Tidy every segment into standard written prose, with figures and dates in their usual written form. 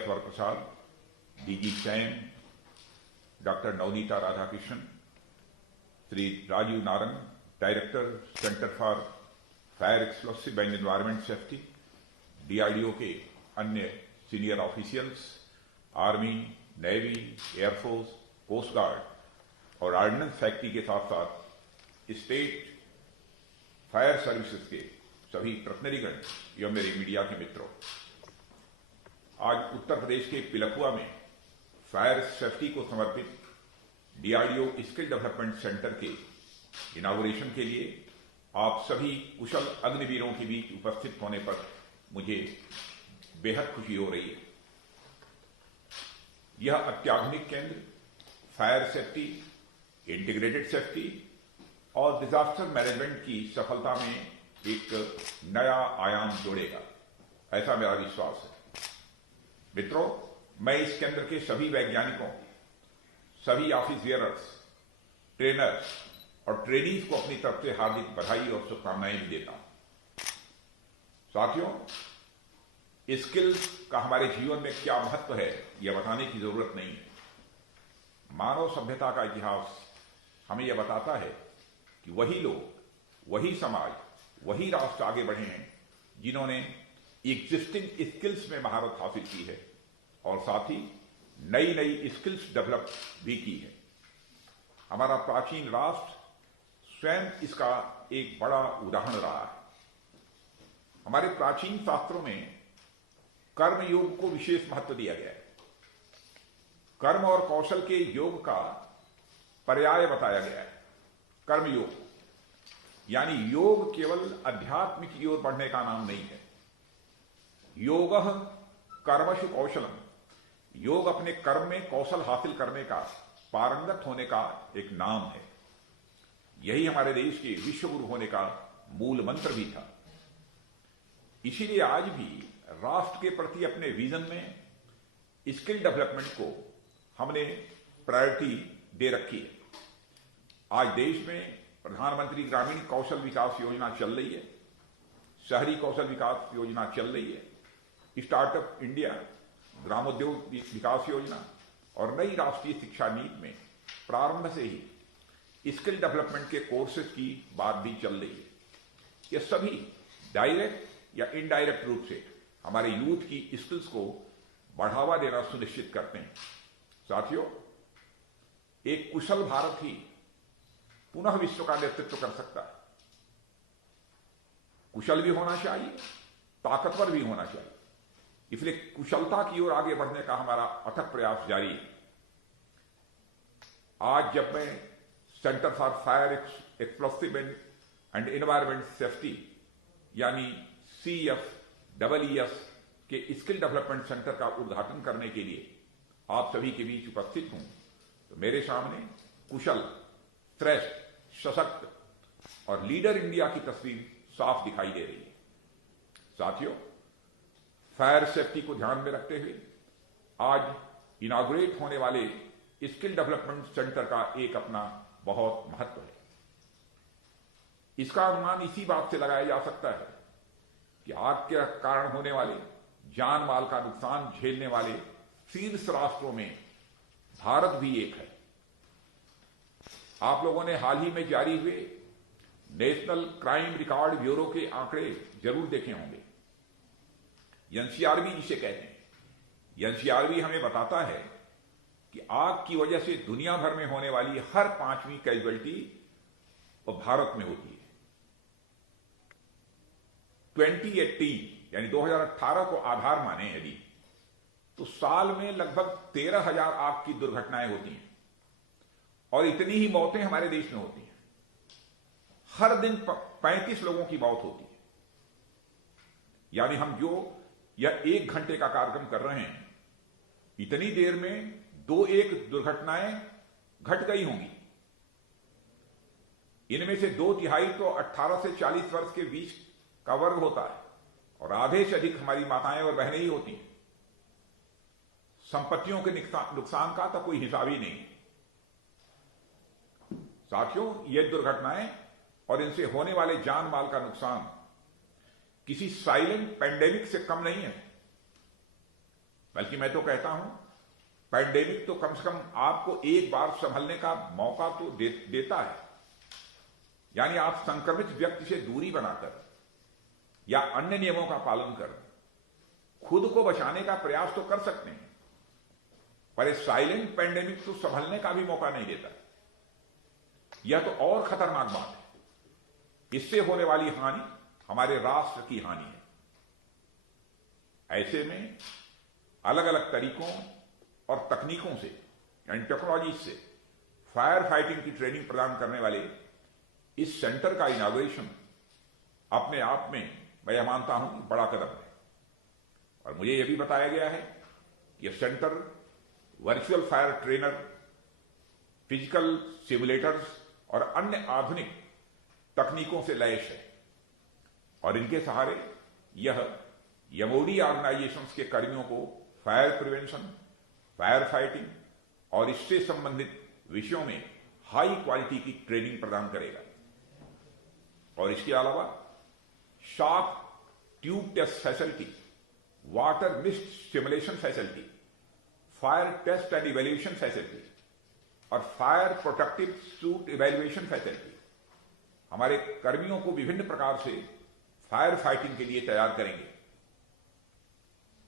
S Varaprasad, DG SAM, doctor Navaneetha Radhakrishnan, Shri Rajeev Narang, director centre for fire explosive and environment safety, DRDO के अन्य senior officials, army, navy, air force, coast guard और ordnance factory के साथ साथ state fire services के सभी प्रतिनिधिगण एवं मेरे मीडिया के मित्रों, आज उत्तर प्रदेश के पिलखुआ में फायर सेफ्टी को समर्पित डीआरडीओ स्किल डेवलपमेंट सेंटर के इनॉग्रेशन के लिए आप सभी कुशल अग्निवीरों के बीच उपस्थित होने पर मुझे बेहद खुशी हो रही है। यह अत्याधुनिक केंद्र फायर सेफ्टी, इंटीग्रेटेड सेफ्टी और डिजास्टर मैनेजमेंट की सफलता में एक नया आयाम जोड़ेगा, ऐसा मेरा विश्वास है। मित्रों, मैं इस केंद्र के सभी वैज्ञानिकों, सभी ऑफिस बियरर्स, ट्रेनर्स और ट्रेनीज को अपनी तरफ से हार्दिक बधाई और शुभकामनाएं भी देता हूं। साथियों, स्किल्स का हमारे जीवन में क्या महत्व है यह बताने की जरूरत नहीं है। मानव सभ्यता का इतिहास हमें यह बताता है कि वही लोग, वही समाज, वही राष्ट्र आगे बढ़े हैं जिन्होंने एग्जिस्टिंग स्किल्स में महारत हासिल की है और साथ ही नई नई स्किल्स डेवलप भी की है। हमारा प्राचीन राष्ट्र स्वयं इसका एक बड़ा उदाहरण रहा है। हमारे प्राचीन शास्त्रों में कर्म योग को विशेष महत्व दिया गया है। कर्म और कौशल के योग का पर्याय बताया गया है कर्म योग, यानी योग केवल अध्यात्म की ओर बढ़ने का नाम नहीं है। योगः कर्मसु कौशलम, योग अपने कर्म में कौशल हासिल करने का, पारंगत होने का एक नाम है। यही हमारे देश के विश्वगुरु होने का मूल मंत्र भी था। इसीलिए आज भी राष्ट्र के प्रति अपने विजन में स्किल डेवलपमेंट को हमने प्रायोरिटी दे रखी है। आज देश में प्रधानमंत्री ग्रामीण कौशल विकास योजना चल रही है, शहरी कौशल विकास योजना चल रही है, स्टार्टअप इंडिया, ग्रामोद्योग विकास योजना और नई राष्ट्रीय शिक्षा नीति में प्रारंभ से ही स्किल डेवलपमेंट के कोर्सेज की बात भी चल रही है। ये सभी डायरेक्ट या इनडायरेक्ट रूप से हमारे यूथ की स्किल्स को बढ़ावा देना सुनिश्चित करते हैं। साथियों, एक कुशल भारत ही पुनः विश्व का नेतृत्व कर सकता है। कुशल भी होना चाहिए, ताकतवर भी होना चाहिए। इसलिए कुशलता की ओर आगे बढ़ने का हमारा अथक प्रयास जारी है। आज जब मैं centre for fire explosive and environment safety यानी CFEES के स्किल डेवलपमेंट सेंटर का उद्घाटन करने के लिए आप सभी के बीच उपस्थित हूं, तो मेरे सामने कुशल, श्रेष्ठ, सशक्त और लीडर इंडिया की तस्वीर साफ दिखाई दे रही है। साथियों, फायर सेफ्टी को ध्यान में रखते हुए आज इनॉग्रेट होने वाले स्किल डेवलपमेंट सेंटर का एक अपना बहुत महत्व है। इसका अनुमान इसी बात से लगाया जा सकता है कि आग के कारण होने वाले जान माल का नुकसान झेलने वाले शीर्ष राष्ट्रों में भारत भी एक है। आप लोगों ने हाल ही में जारी हुए नेशनल क्राइम रिकॉर्ड ब्यूरो के आंकड़े जरूर देखे होंगे। एनसीआरबी जिसे कहते हैं, एनसीआरबी हमें बताता है कि आग की वजह से दुनिया भर में होने वाली हर 5वीं कैजुअल्टी भारत में होती है। 2018 यानी 2018 को आधार माने यदि, तो साल में लगभग 13,000 आग की दुर्घटनाएं होती हैं और इतनी ही मौतें हमारे देश में होती हैं। हर दिन 35 लोगों की मौत होती है। यानी हम जो यह 1 घंटे का कार्यक्रम कर रहे हैं, इतनी देर में 2-1 दुर्घटनाएं घट गई होंगी। इनमें से 2/3 तो 18 से 40 वर्ष के बीच का वर्ग होता है और आधे से अधिक हमारी माताएं और बहनें ही होती हैं। संपत्तियों के नुकसान का तो कोई हिसाब ही नहीं। साथियों, ये दुर्घटनाएं और इनसे होने वाले जान माल का नुकसान किसी साइलेंट पेंडेमिक से कम नहीं है। बल्कि मैं तो कहता हूं पैंडेमिक तो कम से कम आपको एक बार संभलने का मौका तो देता है। यानी आप संक्रमित व्यक्ति से दूरी बनाकर या अन्य नियमों का पालन कर खुद को बचाने का प्रयास तो कर सकते हैं, पर एक साइलेंट पैंडेमिक तो संभलने का भी मौका नहीं देता। यह तो और खतरनाक बात है। इससे होने वाली हानि हमारे राष्ट्र की हानि है। ऐसे में अलग अलग तरीकों और तकनीकों से यानी टेक्नोलॉजी से फायर फाइटिंग की ट्रेनिंग प्रदान करने वाले इस सेंटर का इनॉग्रेशन अपने आप में मैं यह मानता हूं कि बड़ा कदम है। और मुझे यह भी बताया गया है कि यह centre virtual fire trainer, physical simulators और अन्य आधुनिक तकनीकों से लैस है और इनके सहारे यह एमओडी ऑर्गेनाइजेशंस के कर्मियों को फायर प्रिवेंशन, फायर फाइटिंग और इससे संबंधित विषयों में हाई क्वालिटी की ट्रेनिंग प्रदान करेगा। और इसके अलावा shock tube test facility, water mist stimulation facility, fire test and evaluation facility और fire protective suit evaluation facility हमारे कर्मियों को विभिन्न प्रकार से फायर फाइटिंग के लिए तैयार करेंगे।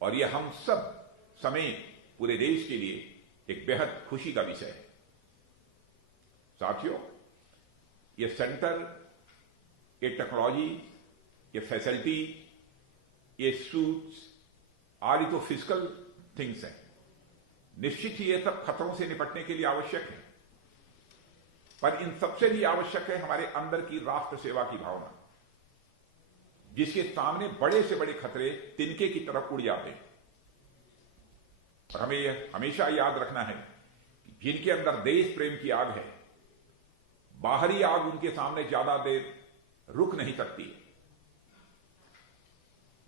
और यह हम सब समेत पूरे देश के लिए एक बेहद खुशी का विषय है। साथियों, यह सेंटर, ये टेक्नोलॉजी, ये फैसिलिटी, ये सूट्स आदि तो फिजिकल थिंग्स हैं। निश्चित ही ये सब खतरों से निपटने के लिए आवश्यक है, पर इन सबसे भी आवश्यक है हमारे अंदर की राष्ट्र सेवा की भावना, जिसके सामने बड़े से बड़े खतरे तिनके की तरफ उड़ जाते हैं। और हमें यह हमेशा याद रखना है कि जिनके अंदर देश प्रेम की आग है, बाहरी आग उनके सामने ज्यादा देर रुक नहीं सकती।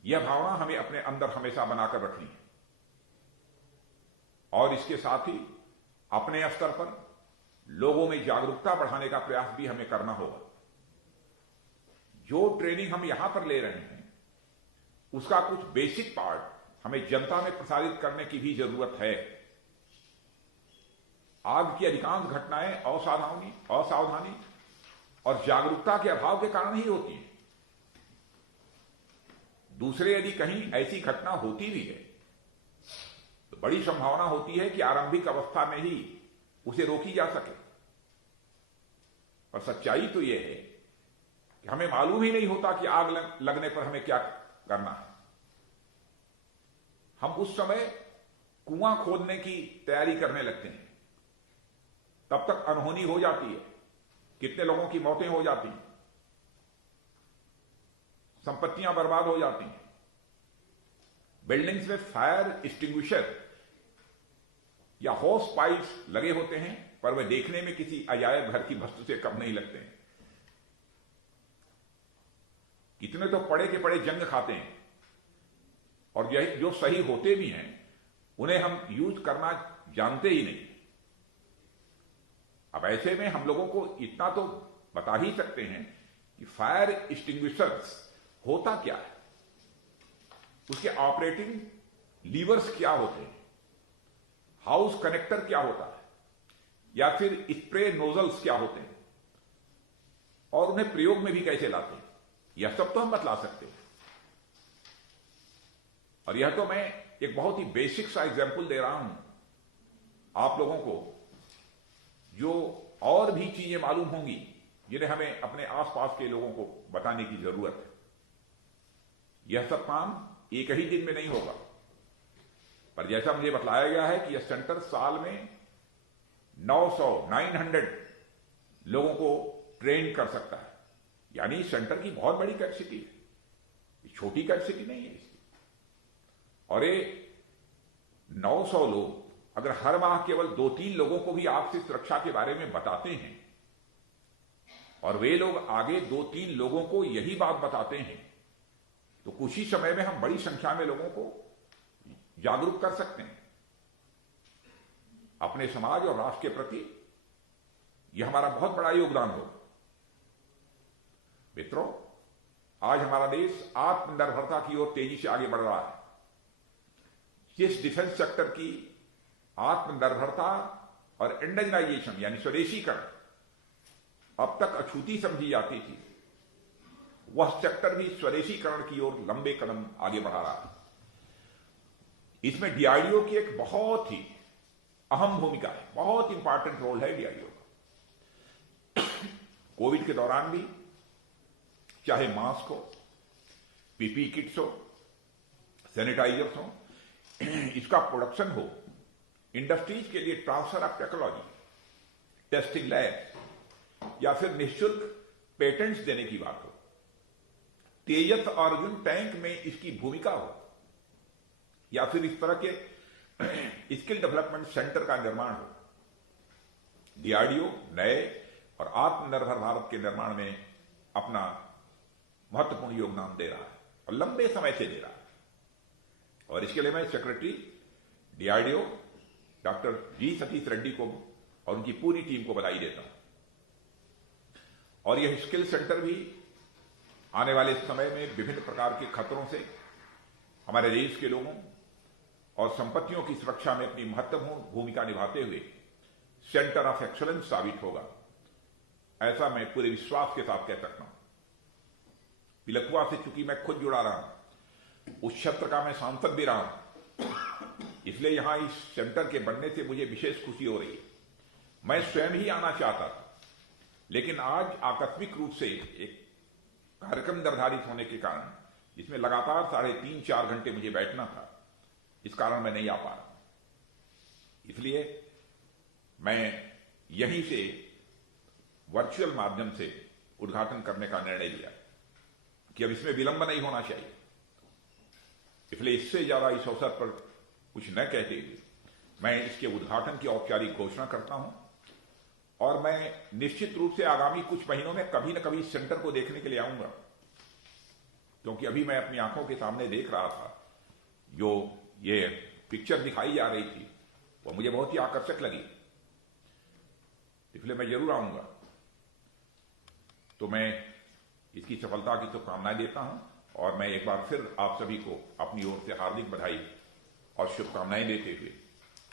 यह भावना हमें अपने अंदर हमेशा बनाकर रखनी है और इसके साथ ही अपने स्तर पर लोगों में जागरूकता बढ़ाने का प्रयास भी हमें करना होगा। जो ट्रेनिंग हम यहां पर ले रहे हैं उसका कुछ बेसिक पार्ट हमें जनता में प्रसारित करने की भी जरूरत है। आग की अधिकांश घटनाएं असावधानी और जागरूकता के अभाव के कारण ही होती है। दूसरे यदि कहीं ऐसी घटना होती भी है तो बड़ी संभावना होती है कि आरंभिक अवस्था में ही उसे रोकी जा सके। और सच्चाई तो यह है कि हमें मालूम ही नहीं होता कि आग लगने पर हमें क्या करना है। हम उस समय कुआं खोदने की तैयारी करने लगते हैं, तब तक अनहोनी हो जाती है, कितने लोगों की मौतें हो जाती हैं, संपत्तियां बर्बाद हो जाती हैं। बिल्डिंग्स में फायर एक्सटिंग्विशर या होस पाइप्स लगे होते हैं, पर वे देखने में किसी अजायब घर की वस्तु से कम नहीं लगते हैं। कितने तो पड़े के पड़े जंग खाते हैं और यही जो सही होते भी हैं उन्हें हम यूज करना जानते ही नहीं। अब ऐसे में हम लोगों को इतना तो बता ही सकते हैं कि फायर एक्सटिंग्विशर्स होता क्या है, उसके ऑपरेटिंग लीवर्स क्या होते हैं, हाउस कनेक्टर क्या होता है, या फिर स्प्रे नोजल्स क्या होते हैं और उन्हें प्रयोग में भी कैसे लाते हैं, यह सब तो हम बतला सकते हैं। और यह तो मैं एक बहुत ही बेसिक सा एग्जाम्पल दे रहा हूं आप लोगों को, जो और भी चीजें मालूम होंगी जिन्हें हमें अपने आसपास के लोगों को बताने की जरूरत है। यह सब काम एक ही दिन में नहीं होगा, पर जैसा मुझे बतलाया गया है कि यह सेंटर साल में 900 लोगों को ट्रेन कर सकता है। यानी सेंटर की बहुत बड़ी कैपेसिटी है, छोटी कैपेसिटी नहीं है इसकी। और ये 900 लोग अगर हर माह केवल 2-3 लोगों को भी आग से सुरक्षा के बारे में बताते हैं और वे लोग आगे 2-3 लोगों को यही बात बताते हैं, तो कुछ ही समय में हम बड़ी संख्या में लोगों को जागरूक कर सकते हैं अपने समाज और राष्ट्र के प्रति। यह हमारा बहुत बड़ा योगदान होगा। मित्रों, आज हमारा देश आत्मनिर्भरता की ओर तेजी से आगे बढ़ रहा है। जिस डिफेंस सेक्टर की आत्मनिर्भरता और इंडिजनाइजेशन यानी स्वदेशीकरण अब तक अछूती समझी जाती थी, वह सेक्टर भी स्वदेशीकरण की ओर लंबे कदम आगे बढ़ा रहा है। इसमें डीआरडीओ की एक बहुत ही अहम भूमिका है, बहुत इंपॉर्टेंट रोल है डीआरडीओ का। कोविड के दौरान भी चाहे मास्क हो, पीपी किट्स हो, सैनिटाइजर्स हो, इसका प्रोडक्शन हो, इंडस्ट्रीज के लिए transfer of technology, testing lab या फिर निःशुल्क पेटेंट्स देने की बात हो, तेजस और अर्जुन टैंक में इसकी भूमिका हो, या फिर इस तरह के स्किल डेवलपमेंट सेंटर का निर्माण हो, डीआरडीओ नए और आत्मनिर्भर भारत के निर्माण में अपना महत्वपूर्ण योगदान दे रहा है और लंबे समय से दे रहा है। और इसके लिए मैं सेक्रेटरी डीआरडीओ डॉक्टर जी सतीश रेड्डी को और उनकी पूरी टीम को बधाई देता हूं। और यह स्किल सेंटर भी आने वाले समय में विभिन्न प्रकार के खतरों से हमारे देश के लोगों और संपत्तियों की सुरक्षा में अपनी महत्वपूर्ण भूमिका निभाते हुए सेंटर ऑफ एक्सीलेंस साबित होगा, ऐसा मैं पूरे विश्वास के साथ कह सकता हूं। पिलखुआ से चूंकि मैं खुद जुड़ा रहा हूं, उस क्षेत्र का मैं सांसद भी रहा हूं, इसलिए यहां इस सेंटर के बनने से मुझे विशेष खुशी हो रही है। मैं स्वयं ही आना चाहता था, लेकिन आज आकस्मिक रूप से एक कार्यक्रम निर्धारित होने के कारण, जिसमें लगातार 3.5-4 घंटे मुझे बैठना था, इस कारण मैं नहीं आ पा रहा। इसलिए मैं यहीं से वर्चुअल माध्यम से उद्घाटन करने का निर्णय लिया कि अब इसमें विलंब नहीं होना चाहिए। इसलिए इससे ज्यादा इस अवसर पर कुछ न कहते हुए मैं इसके उद्घाटन की औपचारिक घोषणा करता हूं। और मैं निश्चित रूप से आगामी कुछ महीनों में कभी न कभी सेंटर को देखने के लिए आऊंगा, क्योंकि अभी मैं अपनी आंखों के सामने देख रहा था, जो ये पिक्चर दिखाई जा रही थी वो मुझे बहुत ही आकर्षक लगी, इसलिए मैं जरूर आऊंगा। तो मैं इसकी सफलता की शुभकामनाएं देता हूं और मैं एक बार फिर आप सभी को अपनी ओर से हार्दिक बधाई और शुभकामनाएं देते हुए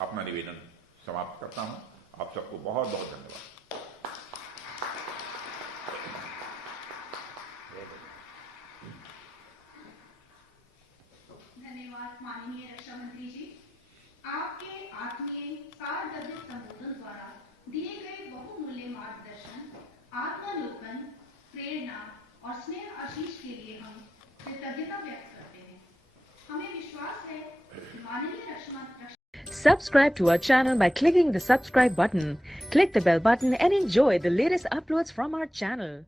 अपना निवेदन समाप्त करता हूं। आप सबको बहुत बहुत धन्यवाद। धन्यवाद माननीय रक्षा मंत्री जी। आपके आत्मीय सारगर्भित संबोधन द्वारा दिए गए बहुमूल्य मार्गदर्शन, आत्मालोकन, प्रेरणा और स्नेह आशीष के लिए हम कृतज्ञता व्यक्त करते हैं। हमें विश्वास है कि माननीय रक्षा Subscribe to our channel by clicking the subscribe button. Click the bell button and enjoy the latest uploads from our channel.